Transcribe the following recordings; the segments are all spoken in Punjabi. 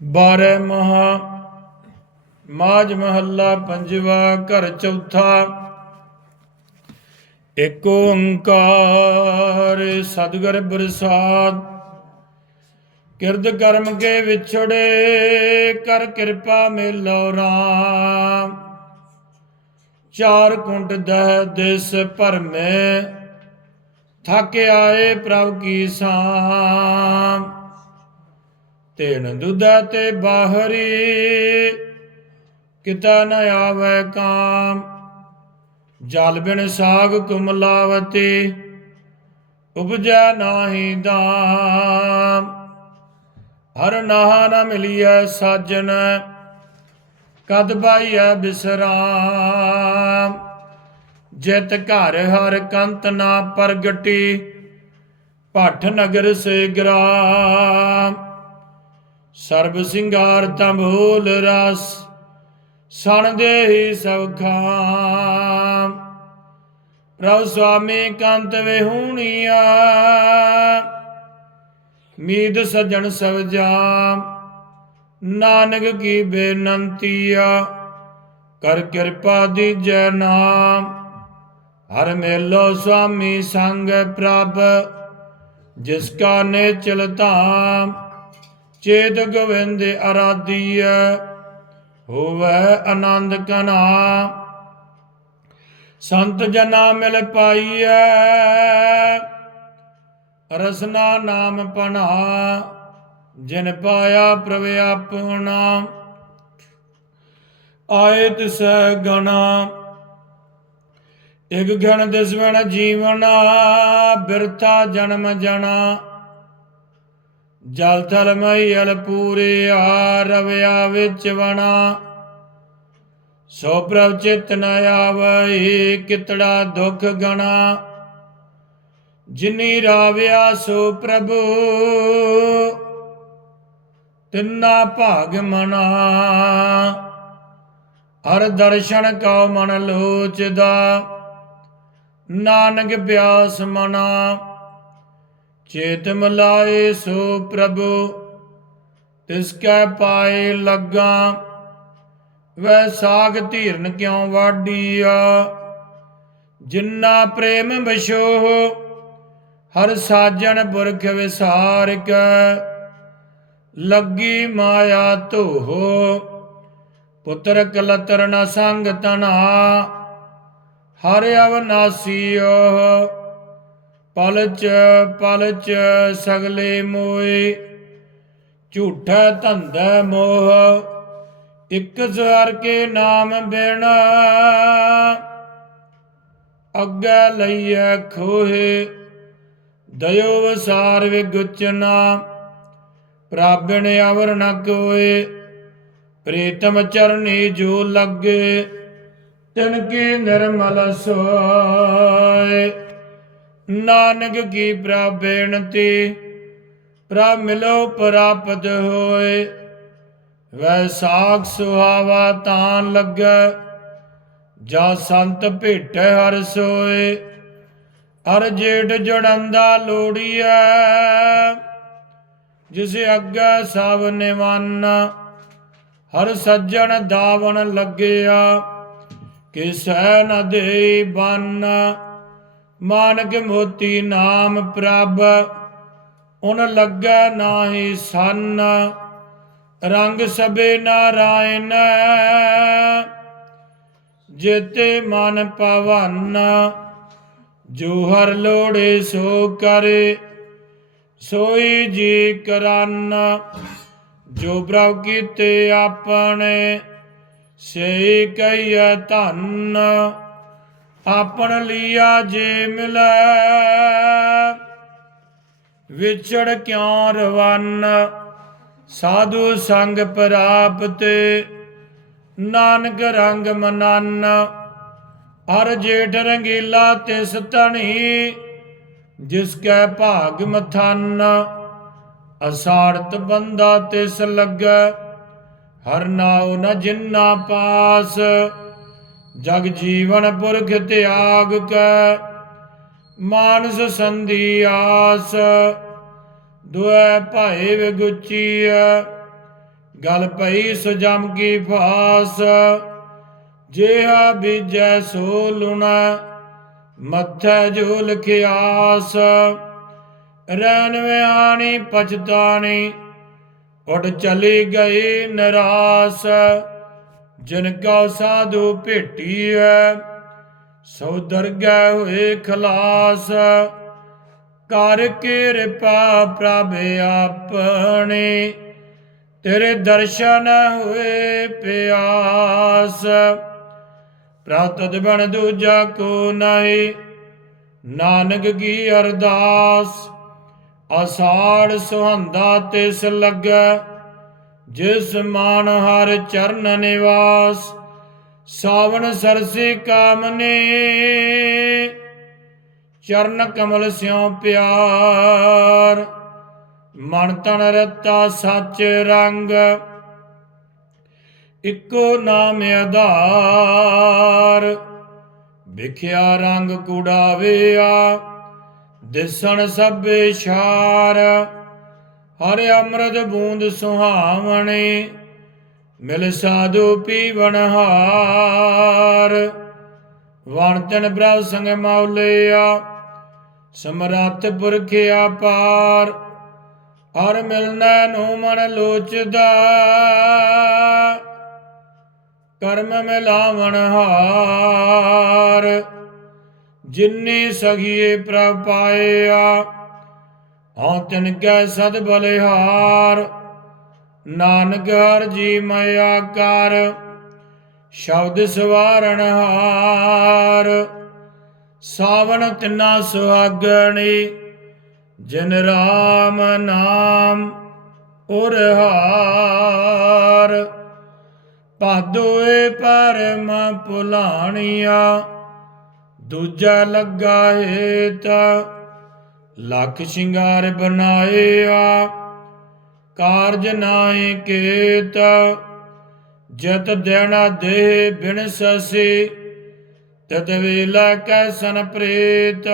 ਬਾਰੇ ਮਹਾ ਮਾਜ ਮਹੱਲਾ ਪੰਜਵਾ ਘਰ ਚੌਥਾ। ਏਕ ਓੰਕਾਰ ਸਤਿਗੁਰ ਬਰਸਾਤ ਕਿਰਦ ਕਰਮ ਕੇ ਵਿਛੜੇ ਕਰ ਕਿਰਪਾ ਮੇਲੋ ਰਾਮ। ਚਾਰ ਕੁੰਟ ਦਹ ਦਿਸ ਭਰਮੇ, ਥੱਕ ਆਏ ਪ੍ਰਭ ਕੀ ਸਾਮ। ਤੇਨ ਦੁਦਾ ਤੇ ਬਾਹਰੀ, ਕਿਤਾ ਨ ਆਵੇ ਕਾਮ। ਜਲ ਬਿਨ ਸਾਗ ਕੁਮਲਾਵਤੀ ਉਪਜੈ ਨਾਹੀ ਦਾਮ ਹਰ ਨਾਹ ਨ ਮਿਲੀਐ ਸਾਜਨ, ਕਦ ਪਾਈਐ ਬਿਸਰਾਮ। ਜਿਤ ਘਰ ਹਰ ਕੰਤ ਨਾ ਪ੍ਰਗਟੀ ਭੱਠ ਨਗਰ ਸੇ ਗ੍ਰਾਮ। ਸਰਬ ਸਿੰਗਾਰ ਤੰਬੂਲ ਰਸ, ਸਣ ਦੇਹੀ ਸਭ ਖਾਮ। ਪ੍ਰਭ ਸੁਆਮੀ ਕੰਤ ਵਿਹੂਣੀਆ, ਮੀਦ ਸਜਣ ਸਭ ਨਾਨਕ ਕੀ ਬੇਨੰਤੀਆ, ਕਰ ਕਿਰਪਾ ਦੀਜੈ ਨਾਮ। ਹਰ ਮੇਲੋ ਸੁਆਮੀ ਸੰਗ ਪ੍ਰਭ, ਜਿਸ ਕਾ ਨੇ ਚਲਤਾਮ ਚੇਤ ਗੋਵਿੰਦ ਅਰਾਧੀਐ ਹੋਵੇ ਆਨੰਦ ਕਨਾ ਸੰਤ ਜਨਾ ਮਿਲ ਪਾਈਐ, ਰਸਨਾ ਨਾਮ ਪਨਾ ਜਿਨ ਪਾਇਆ ਪ੍ਰਭ ਆਪਣਾ ਆਏ ਤਿਸੈ ਗਣਾ। ਇਕ ਗਣ ਦਿਸਵਣ ਜੀਵਨਾ, ਬਿਰਥਾ ਜਨਮ ਜਣਾ ਜਲ ਥਲ ਮਈਲ ਪੂਰੇ ਆ ਰਵਿਆ ਵਿੱਚ ਵਣਾ। ਸੋ ਪ੍ਰਭ ਚਿਤ ਨ ਆਵਈ, ਕਿਤੜਾ ਦੁਖ ਗਣਾ। ਜਿਨੀ ਰਾਵਿਆ ਸੋ ਪ੍ਰਭੂ, ਤਿੰਨਾ ਭਾਗ ਮਨਾ। ਹਰ ਦਰਸ਼ਨ ਕਉ ਮਨ ਲੋਚਦਾ, ਨਾਨਕ ਬਿਆਸ ਮਨਾ। ਚੇਤ ਮਲਾਏ ਸੋ ਪ੍ਰਭੂ, ਤਿਸ ਕੈ ਪਾਏ ਲੱਗਾ, ਵੈ ਸਾਗ ਧੀਰਨ ਕਿਉ ਵਾਡੀਆ ਜਿੰਨਾ ਪ੍ਰੇਮ ਵਿਸ਼ੋਹ ਹਰ ਸਾਜਣ ਪੁਰਖ ਵਿਸਾਰ ਕੈ, ਲੱਗੀ ਮਾਇਆ ਧੋਹ, ਪੁੱਤਰ ਕਲਤਰ ਨ ਸੰਗ ਤਨਾ ਹਰ ਅਵਨਾਸੀਓ ਪਲਚ ਪਲਚ ਸਗਲੇ ਮੋਏ, ਝੂਠਾ ਧੰਦਾ ਮੋਹ, ਇਕ ਜ਼ਵਾਰ ਕੇ ਨਾਮ ਬਿਨ ਅੱਗੇ ਲਈਐ ਖੋਹੇ, ਦਇਓ ਵਸਾਰ ਵਿਗੁਚਨਾ ਪ੍ਰਾਬਣ ਅਵਰ ਨ ਕੋਏ, ਪ੍ਰੀਤਮ ਚਰਨੀ ਜੋ ਲੱਗੇ, ਤਿਨ ਕੀ ਨਿਰਮਲ ਸੋਏ। ਨਾਨਕ ਕੀ ਪ੍ਰਭ ਬੇਨਤੀ, ਪ੍ਰਭ ਮਿਲੋ ਪ੍ਰਾਪਤ ਹੋਏ। ਵੈ ਸਾਖ ਸੁਹਾਵਾ ਤਾਂ ਲੱਗੈ, ਜਾ ਸੰਤ ਭੇਟੈ ਹਰ ਸੋਏ। ਹਰ ਜੇਠ ਜੜੰਦਾ ਲੋੜੀਐ, ਜਿਸ ਅੱਗੇ ਸਭ ਨਿਵਾਨ। ਹਰ ਸੱਜਣ ਦਾਵਣ ਲੱਗਿਆ, ਕਿਸੈ ਨ ਦੇਈ ਬੰਨ। ਮਾਨਕ ਮੋਤੀ ਨਾਮ ਪ੍ਰਭ, ਉਨ ਲੱਗੈ ਨਾਹੀ ਸੰਨ, ਰੰਗ ਸਬੇ ਨਾਰਾਇਣ, ਜੇਤੇ ਮਨ ਪਵਨ, ਜੋ ਹਰ ਲੋੜੇ ਸੋ ਕਰੇ, ਸੋਈ ਜੀ ਕਰਨ, ਜੋ ਪ੍ਰਭ ਕੀਤੇ ਆਪਣੇ ਸੇ ਕਈਐ ਧੰਨ। ਆਪਣ ਲੀਆ ਜੇ ਮਿਲੈ, ਵਿਛੜ ਕਿਉ ਰਵਨ? ਸਾਧੂ ਸੰਗ ਪ੍ਰਾਪਤ, ਨਾਨਕ ਰੰਗ ਮਨਨ। ਹਰ ਜੇਠ ਰੰਗੀਲਾ ਤਿਸ ਧਣੀ, ਜਿਸ ਕੈ ਭਾਗ ਮਥਨ। ਅਸਾਰਤ ਬੰਦਾ ਤਿਸ ਲੱਗੈ, ਹਰ ਨਾਉ ਨ ਜਿੰਨਾ ਪਾਸ। ਜਗ ਜੀਵਨ ਪੁਰਖ ਤਿਆਗ ਕੈ, ਮਾਨਸ ਸੰਧੀ ਆਸ ਦੁਐ ਭਾਏ ਵਿਗੁਚੀਐ, ਗਲ ਪਈ ਸੋ ਜਮ ਕੀ ਫਾਸ, ਜਿਹਾ ਬੀਜੈ ਸੋ ਲੁਣਾ, ਮੱਥੈ ਜੋ ਲਿਖਿਆਸ ਰੈਨ ਵਿਆਣੀ ਪਛਤਾਣੀ ਉਡ ਚਲੀ ਗਈ ਨਰਾਸ। ਜਿਨ ਕਾ ਸਾਧੂ ਭੇਟੀਐ, ਸੋ ਦਰਗਹਿ ਹੋਏ ਖਲਾਸ। ਕਰ ਕਿਰਪਾ ਪ੍ਰਭ ਆਪਣੇ, ਤੇਰੇ ਦਰਸ਼ਨ ਹੋਏ ਪਿਆਸ। ਪ੍ਰਾਤਤ ਬਣ ਦੂਜਾ ਕੋ ਨਹੀਂ, ਨਾਨਕ ਕੀ ਅਰਦਾਸ? ਆਸਾੜ ਸੁਹੰਦਾ ਤਿਸ ਲੱਗੈ ਜਿਸ ਮਾਨ ਹਰ ਚਰਨ ਨਿਵਾਸ, ਸਾਵਣ ਸਰਸੇ ਕਾਮਨੇ। ਚਰਨ ਕਮਲ ਸਿਉ ਪਿਆਰ, ਮਨ ਤਨ ਰਤਾ ਸੱਚ ਰੰਗ। ਇੱਕੋ ਨਾਮ ਆਧਾਰ, ਵਿਖਿਆ ਰੰਗ ਕੁੜਾਵਿਆ, ਦਿਸਣ ਸਭੇ ਛਾਰ। ਹਰ ਅੰਮ੍ਰਿਤ ਬੂੰਦ ਸੁਹਾਵਣੇ, ਮਿਲ ਸਾਧੂ ਪੀਵਨ ਹਾਰ। ਵਣ ਤਨ ਬ੍ਰਹ ਸੰਗ ਮੌਲਿਆ, ਸਮਰੱਥ ਪੁਰਖਿਆ ਪਾਰ। ਹਰ ਮਿਲਣਾ ਨੂੰ ਮਨ ਲੋਚਦਾ, ਕਰਮ ਮਿਲਾਵਣ ਹਾਰ। ਜਿਨਨੀ ਸਖੀਏ ਪ੍ਰਭ ਪਾਇਆ ਹਉ ਤਿਨ ਕੈ ਸਦ ਬਲਿਹਾਰ, ਨਾਨਕ ਹਰ ਜੀ ਮਇਆ ਕਰ ਸ਼ਬਦ ਸਵਾਰਣ ਹਾਰ। ਸਾਵਣ ਤਿੰਨਾ ਸੁਹਾਗਣੀ, ਜਿਨ ਰਾਮ ਨਾਮ ਉਰ ਹਾਰ। ਭਾਦੋਏ ਪਰਮ ਪੁਲਾਣੀਆ, ਦੂਜਾ ਲੱਗਾ ਹੇਤ ਲੱਖ ਸ਼ਿੰਗਾਰ ਬਣਾਇਆ। ਕਾਰਜ ਨਾਹੀ ਕੀਤ, ਜਤ ਦੇਣਾ ਦੇ ਬਿਨ ਸਸੀ, ਤਤ ਵੇਲਾ ਕੈਸਨ ਪ੍ਰੀਤ।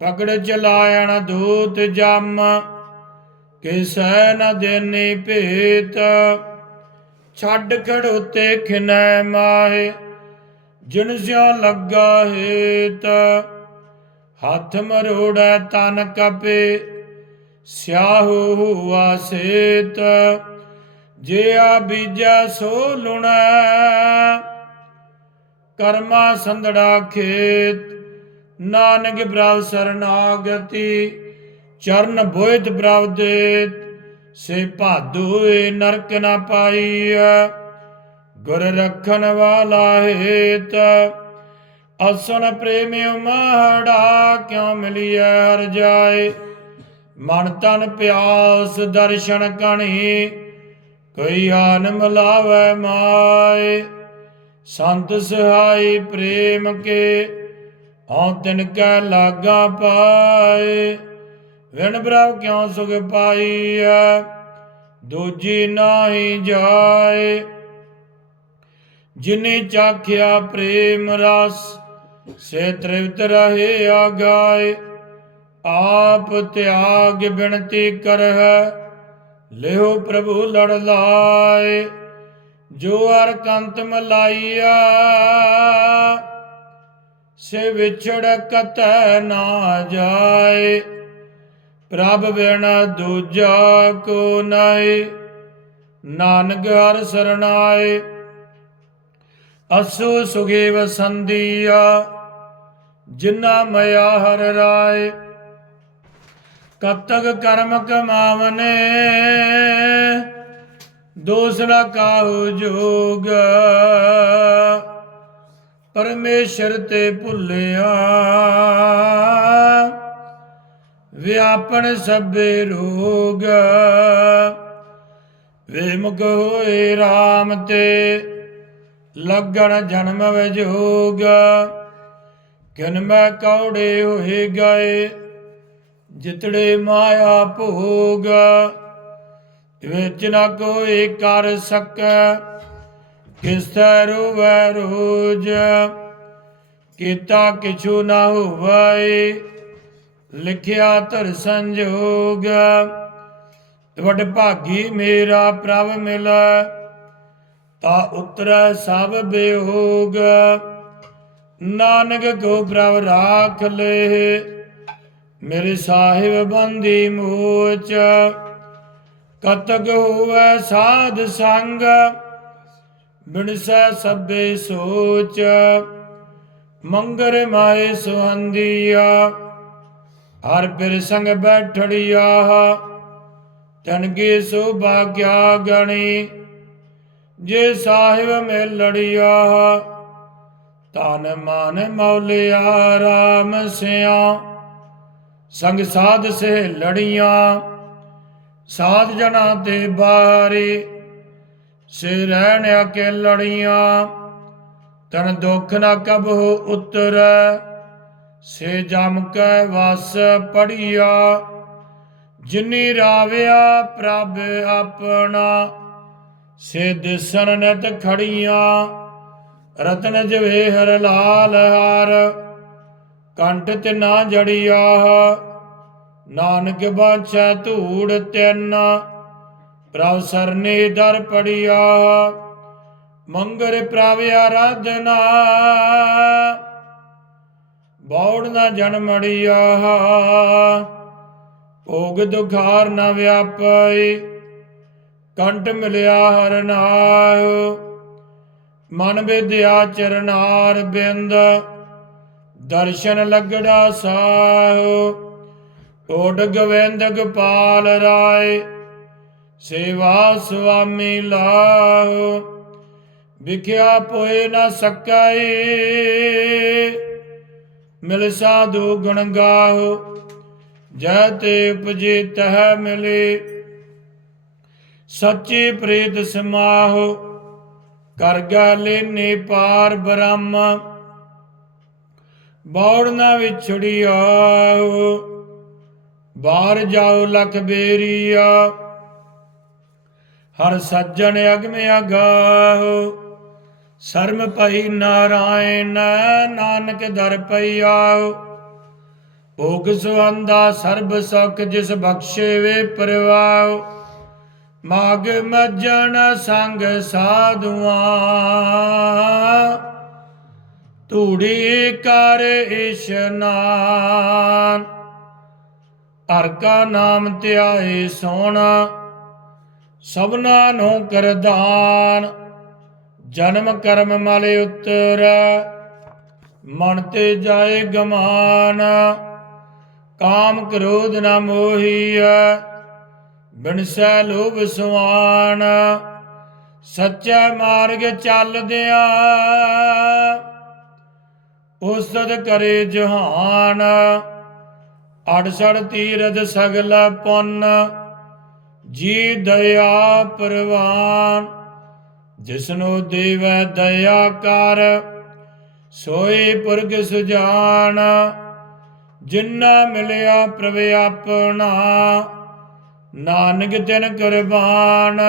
ਪਕੜ ਚਲਾਇਣ ਦੂਤ ਜਮ, ਕਿਸੈ ਨ ਦੇਨੀ ਭੇਤ। ਛੱਡ ਖੜੋਤੇ ਖਿਨੈ ਮਾਹੇ, ਜਿਨ ਸਿਉ ਲੱਗਾ ਹੇਤ। ਹੱਥ ਮਰੋੜੈ ਤਨ ਕਪੇ, ਸਿਆਹੋ ਹੁਆ ਸੇਤ। ਜੇ ਆ ਬੀਜੈ ਸੋ ਲੁਣਾ, ਕਰਮਾ ਸੰਧੜਾ ਖੇਤ। ਨਾਨਕ ਬ੍ਰਵ ਸਰਨਾਗਤੀ ਚਰਨ ਬੋਇਤ ਬ੍ਰਵ ਦੇਤ। ਸੇ ਭਾਦੋਏ ਨਰਕ ਨਾ ਪਾਈਐ, ਗੁਰ ਰਖਣ ਵਾਲਾ ਹੇਤ। ਅਸਨ ਪ੍ਰੇਮਿਉ ਮਹੜਾ ਕਿਉ ਮਿਲਿਐ ਹਰ ਜਾਏ? ਮਨ ਤਨ ਪਿਆਸ ਦਰਸ਼ਨ ਕਣੀ, ਕੋਈ ਆਨ ਮਲਾਵੈ ਮਾਏ। ਸੰਤ ਸਹਾਈ ਪ੍ਰੇਮ ਕੇ, ਹਉ ਤਿਨ ਕੈ ਲਾਗਾ ਪਾਏ। ਵਿਣ ਬ੍ਰਵ ਕਿਉ ਸੁਖ ਪਾਈ ਐ ਦੂਜੀ ਨਾਹੀ ਜਾਏ। ਜਿਨੇ ਚਾਖਿਆ ਪ੍ਰੇਮ ਰਸ ਸੇ ਤ੍ਰਿਵਤ ਰਹੇ ਆਗਾਏ, ਆਪ ਤਿਆਗ ਬਿਨਤੀ ਕਰਹਿ ਲਿਓ ਪ੍ਰਭੂ ਲੜ ਲਾਏ, ਜੋ ਅਰ ਕੰਤ ਮਲਾਈਆ, ਸੇ ਵਿਛੜ ਕਤੈ ਨਾ ਜਾਏ, ਪ੍ਰਭ ਬਿਨ ਦੂਜਾ ਕੋ ਨਾਹੀ ਨਾਨਕ ਹਰ ਸਰਣਾਏ, ਅਸੂ ਸੁਗੇ ਵਸੰਦੀਆ ਜਿਨਾ ਮਇਆ ਹਰ ਰਾਏ, ਕਤਕ ਕਰਮ ਕਮਾਵਨੇ ਦੂਸਰਾ ਕਾਹੂ ਜੋਗ। ਪਰਮੇਸ਼ਰ ਤੇ ਭੁੱਲਿਆ, ਵਿਆਪਨ ਸਭੇ ਰੋਗ। ਵਿਮੁਖ ਹੋਏ RAM ਤੇ, ਲੱਗਣ ਜਨਮ ਵਿਜੋਗ। ਕਿਨ ਮੈਂ ਕੌੜੇ ਹੋਏ ਗਏ, ਜਿਤੜੇ ਮਾਇਆ ਭੋਗ। ਵਿੱਚ ਨਾ ਕੋਈ ਕਰ ਸਕੈ ਕਿਸ ਤੈ ਰੋਵੈ ਰੋਜ। ਕੀਤਾ ਕਿਛੂ ਨਾ ਹੋਵੈ ਲਿਖਿਆ ਧਰ ਸੰਜੋਗ। ਵਡ ਭਾਗੀ ਮੇਰਾ ਪ੍ਰਭ ਮਿਲੈ, ਤਾ ਉਤਰੈ ਸਭ ਬਿਯੋਗ ਨਾਨਕ ਕੋ ਪ੍ਰਭ ਰਾਖ ਲੈ, ਮੇਰੇ ਸਾਹਿਬ ਬੰਦੀ ਮੋਚ। ਕਤਕ ਹੋਵੈ ਸਾਧ ਸੰਗ, ਬਿਨਸੈ ਸਭੇ ਸੋਚ। ਮੰਗਰ ਮਾਏ ਸੁਹੰਦੀਆ, ਹਰ ਬਿਰ ਸੰਗ ਬੈਠੜਿਆ। ਤਨ ਕੀ ਸੁਭਾਗਿਆ ਗਣੀ, ਜੇ ਸਾਹਿਬ ਮੇ ਲੜਿਆ ਤਨ ਮਨ ਮੌਲਿਆ, ਰਾਮ ਸਿਆ। ਸੰਗ ਸਾਧ ਸੇ ਲੜੀਆਂ, ਸਾਧ ਜਨਾ ਤੇ ਬਾਰੀ। ਸੇ ਰਹਿਣ ਅਕੇ ਲੜੀਆਂ, ਤਨ ਦੁੱਖ ਨਾ ਕਬਹੁ ਉਤਰੈ। ਸੇ ਜਮ ਕੈ ਵਸ ਪੜੀਆ, ਜਿਨੀ ਰਾਵਿਆ ਪ੍ਰਭ ਆਪਣਾ। ਸੇ ਦਿਸਨ ਨਤ ਖੜੀਆਂ ਰਤਨ ਜਵੇ ਹਰ ਲਾਲ ਹਾਰ ਕੰਟ ਤੇ ਨਾ ਜੜੀਆ, ਨਾਨਕ ਬਾਛੈ ਧੂੜ ਤਿੰਨ, ਪ੍ਰਭ ਸਰਨੇ ਦਰ ਪੜੀਆ, ਮੰਗਰ ਪ੍ਰਭ ਆਰਾਧਨਾ, ਬੌੜ ਨਾ ਜਨਮੜੀਆ ਭੋਗ ਦੁਖਾਰ ਨਾ ਵਿਆਪਈ ਕੰਟ ਮਿਲਿਆ ਹਰ ਨਾਇ ਮਨ ਵਿਦਿਆ ਚਰਨਾਰ ਬਿੰਦ, ਦਰਸ਼ਨ ਲੱਗੜਾ ਸਾਹ। ਓਡ ਗਵਿੰਦ ਗੋਪਾਲ ਰਾਏ, ਸੇਵਾ ਸੁਆਮੀ ਲਾਹੁ। ਵਿਖਿਆ ਪੋਏ ਨਾ ਸਕੈ, ਮਿਲ ਸਾਧੂ ਗੁਣ ਗਾਹੁ। ਜੈ ਤੇ ਉਪਜੇ ਤਹ ਮਿਲੇ, ਸੱਚੇ ਪ੍ਰੀਤ ਸਮਾਹੁ। ਕਰ ਗਾਲੇ ਨੇ ਪਾਰ ਬ੍ਰਹਮ, ਬੌੜ ਨਾ ਵਿਛੜਿਆਉ ਬਾਹਰ ਜਾਉ ਲਖ ਬੇਰੀਆ, ਹਰ ਸੱਜਣ ਅਗਮੇ ਅਗਾਹੁ, ਸ਼ਰਮ ਪਈ ਨਾਰਾਇਣ, ਨਾਨਕ ਦਰ ਪਈ ਪਈਆਉ ਭੋਗ ਸੁਵੰਦਾ ਸਰਬ ਸੁਖ ਜਿਸ ਬਖਸ਼ੇ ਵੇ ਪਰਵਾਉ ਮਾਗ ਮੱਜਣ ਸੰਗ ਸਾਧੂਆਂ। ਧੂੜੀ ਕਰ ਇਸ਼ਨਾਨ ਹਰ ਕਾ ਨਾਮ ਧਿਆਏ ਸੋਣਾ, ਸਭਨਾ ਨੂੰ ਕਰਦਾਨ। ਜਨਮ ਕਰਮ ਮਲ ਉਤਰ, ਮਨ ਤੇ ਜਾਏ ਗਮਾਨ। ਕਾਮ ਕ੍ਰੋਧ ਨਾ ਮੋਹੀਐ ਬਿਨਸੈ ਲੋਭ ਸੁਆਨ ਸੱਚਾ ਮਾਰਗ ਚੱਲਦਿਆਂ ਉਸਤ ਕਰੇ ਜਹਾਨ। ਅੜਸੜ ਤੀਰਥ ਸਗਲ ਪੁੰਨ, ਜੀ ਦਇਆ ਪ੍ਰਵਾਨ। ਜਿਸਨੋ ਦੇਵੈ ਦਇਆ ਕਰ, ਸੋਈ ਪੁਰਗ ਸੁਜਾਨ। ਜਿਨ੍ਹਾਂ ਮਿਲਿਆ ਪ੍ਰਭ ਆਪਣਾ ਨਾਨਕ ਜਨ ਕੁਰਬਾਨ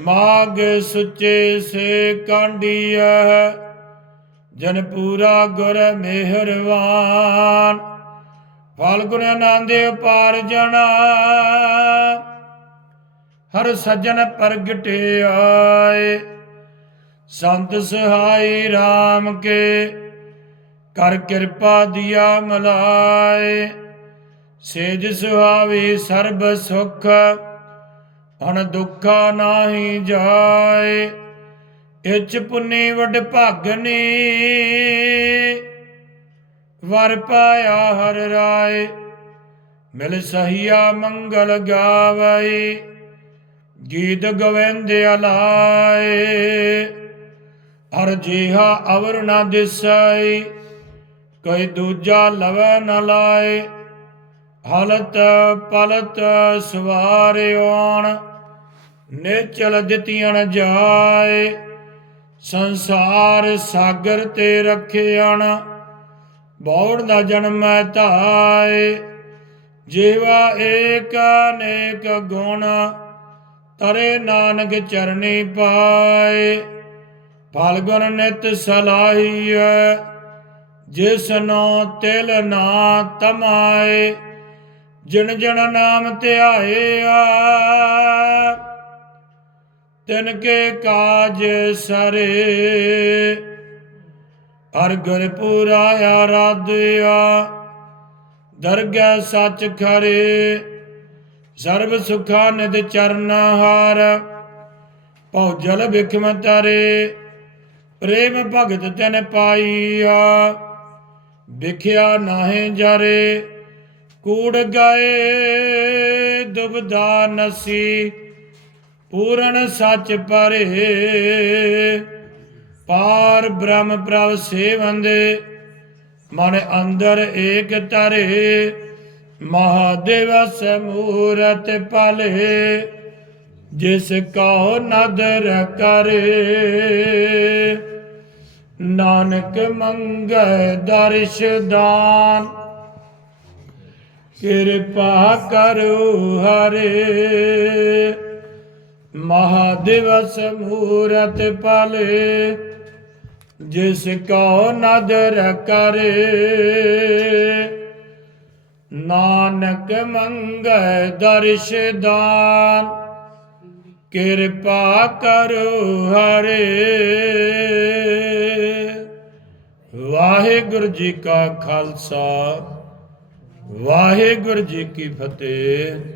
ਮਾਗ ਸੁਚੇ ਸੇ ਕਾਂਡੀਐ, ਜਨ ਪੂਰਾ ਗੁਰ ਮਿਹਰਵਾਨ। ਫਲ ਗੁਣ ਆਨੰਦ ਪਾਰ ਜਣਾ ਹਰ ਸੱਜਣ ਪ੍ਰਗਟੇ ਆਏ। ਸੰਤ ਸਹਾਈ RAM ਕੇ, ਕਰ ਕਿਰਪਾ ਦਿਆ ਮਲਾਏ। ਸੇਜ ਸੁਹਾਵੀ ਸਰਬ ਸੁਖ, ਅਣ ਦੁੱਖਾ ਨਾਹੀ ਜਾਏ, ਇਚ ਪੁੰਨੀ ਵਡ ਭਾਗਨੀ, ਵਰ ਪਾਇਆ ਹਰ ਰਾਏ, ਮਿਲ ਸਹੀਆ ਮੰਗਲ ਗਾਵਈ ਗੀਤ ਗਵਿੰਦ ਅਲਾਏ ਹਰ ਜੀਹਾ ਅਵਰ ਨਾ ਦਿਸਈ ਕੋਈ ਦੂਜਾ ਲਵੈ ਨ ਲਾਏ। ਹਲਤ ਪਲਤ ਸਵਾਰਿਓਣ, ਨਿਚਲ ਦਿੱਤੀਆਂ ਜਾਏ, ਸੰਸਾਰ ਸਾਗਰ ਤੇ ਰੱਖਿਆਣ, ਬੌੜ ਦਾ ਜਨਮੈ ਧਾਏ, ਜੀਵਾ ਏਕ ਅਨੇਕ ਗੁਣ, ਤਰੇ ਨਾਨਕ ਚਰਨੀ ਪਾਏ। ਫਲਗੁਣ ਨਿਤ ਸਲਾਹੀਐ ਜਿਸਨੋ ਤਿਲ ਨਾ ਤਮਾਏ ਜਿਨ ਜਨ ਨਾਮ ਧਿਆਇਆ ਤਿਨ ਕੇ ਕਾਜ ਸਰੇ। ਹਰ ਗੁਰ ਪੂਰਾ ਆਰਾਧਿਆ, ਦਰਗਹਿ ਸੱਚ ਖਰੇ। ਸਰਬ ਸੁਖਾ ਨਿਦ ਚਰਨ ਹਾਰ, ਭਉ ਜਲ ਬਿਖਮ ਤਰੇ ਪ੍ਰੇਮ ਭਗਤ ਤਨ ਪਾਈਆ, ਵਿਖਿਆ ਨਾਹੇ ਜਰੇ। ਕੂੜ ਗਏ ਦੁਬਦਾ ਨਸੀ, ਪੂਰਨ ਸੱਚ ਪਰੇ ਪਾਰ ਬ੍ਰਹਮ ਪ੍ਰਭ ਸੇਵੰਦੇ, ਮਨ ਅੰਦਰ ਏਕ ਤਰੇ ਮਹਾਦੇਵ ਸਮੂਰਤ ਪਲੇ, ਜਿਸ ਕਉ ਨਦਰ ਕਰੇ ਨਾਨਕ ਮੰਗੈ ਦਰਸ਼ ਦਾਨ ਕਿਰਪਾ ਕਰੋ ਹਰੇ। ਮਹਾਦਿਵਸ ਮੂਰਤ ਪਲੇ, ਜਿਸ ਕੋ ਨਦਰ ਕਰੇ। ਨਾਨਕ ਮੰਗੈ ਦਰਸ਼ ਦਾਨ, ਕਿਰਪਾ ਕਰੋ ਹਰੇ। ਵਾਹਿਗੁਰੂ ਜੀ ਕਾ ਖਾਲਸਾ। ਵਾਹਿਗੁਰੂ ਜੀ ਕੀ ਫਤਿਹ।